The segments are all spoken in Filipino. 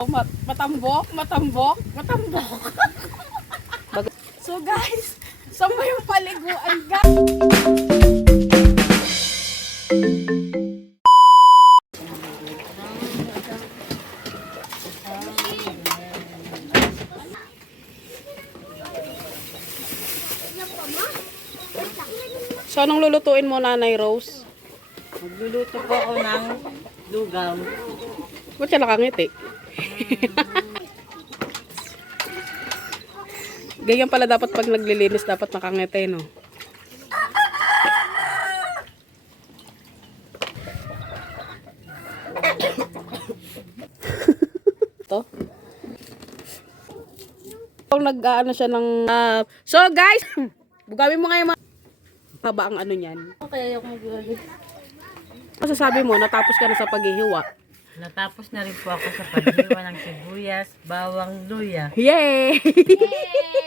Matambok. So guys, saan ba yung paliguan guys? So anong lulutuin mo, Nanay Rose? Magluluto po ako ng lugaw. Ba't ka nakangiti? Ganyan pala dapat pag naglilinis, dapat nakangiti, no? To? Pag nag-ano siya ng... So guys, bugawin mo ngayon mga... Haba ang ano niyan. Okay, ako magluluto. Masasabi mo, natapos ka na sa paghihiwa. Natapos na rin po ako sa paghiwa ng sibuyas, bawang, luya. Yay!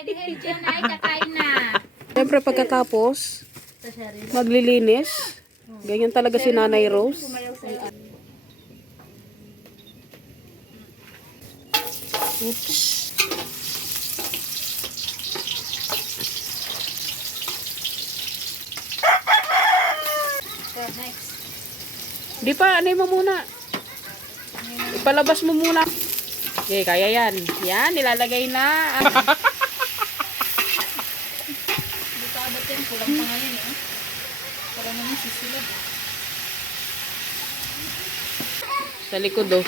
Dahil dyan ay kakain na. Siyempre pagkatapos, maglilinis. Ganyan talaga si Nanay Rose. Oops. Di pa, anay mo muna. Ipalabas mo muna. Okay, kaya yan. Yan, nilalagay na. Kulang pa ngayon eh. Para naman sisilad. Sa likod oh.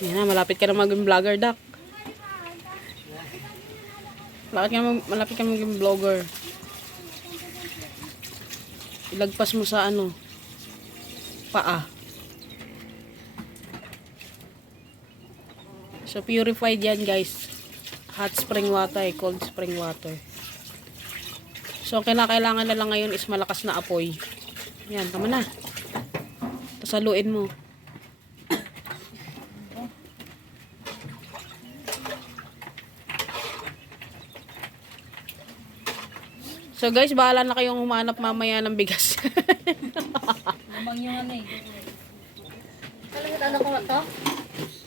Yan na, malapit ka na maging vlogger, Dak. Malapit ka maging vlogger. Ilagpas mo sa ano, paa. So, purified yan, guys. Hot spring water, cold spring water. So, ang kailangan na lang ngayon is malakas na apoy. Yan, tama na. Tapos haluin mo. So guys, bahala na kayong humanap mamaya ng bigas. Lamang yung ano eh. Ano ko ito?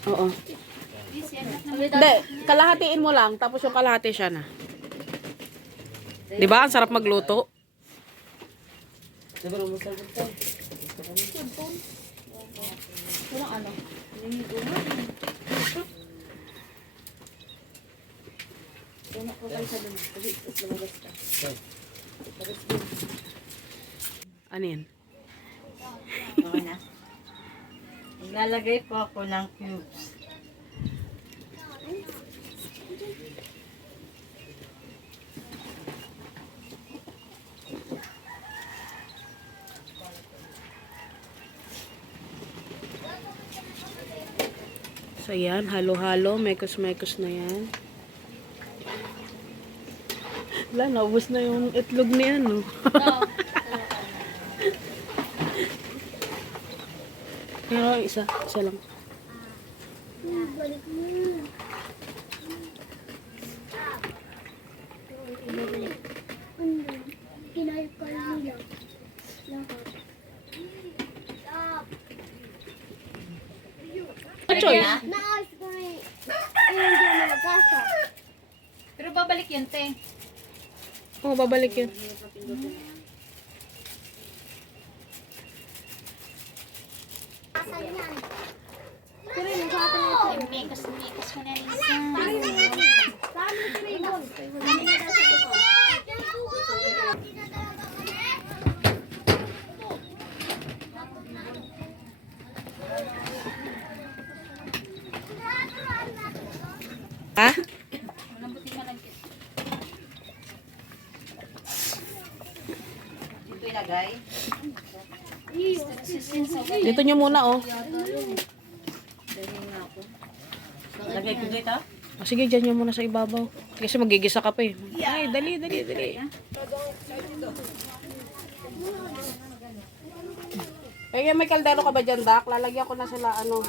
Oo. Hindi, kalahatiin mo lang, tapos yung kalahati siya na. Di ba? Ang sarap magluto. Walang ano. Ano yan? Okay na. Maglalagay po ako ng cubes. So yan, halo-halo, mekos-mekos na yan. Wala, naubos na yung itlog niya, no? Pero isa lang. Choice. Pero babalik yun, te. Oo, babalik yun. Mikas mo na Lisa. Ha? Ito ilagay. Dito nyo muna, oh. Lagay ko dito. O, sige, dyan nyo muna sa ibabaw. Kasi magigisa ka pa eh. Ay, dali. Kaya may kaldero ka ba dyan, Dak? Lalagyan ko na sila, ano.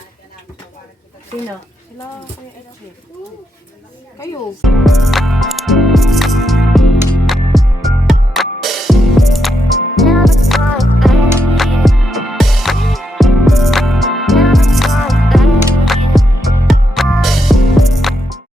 Sino? Sila, Kuya Edwin. Kayo.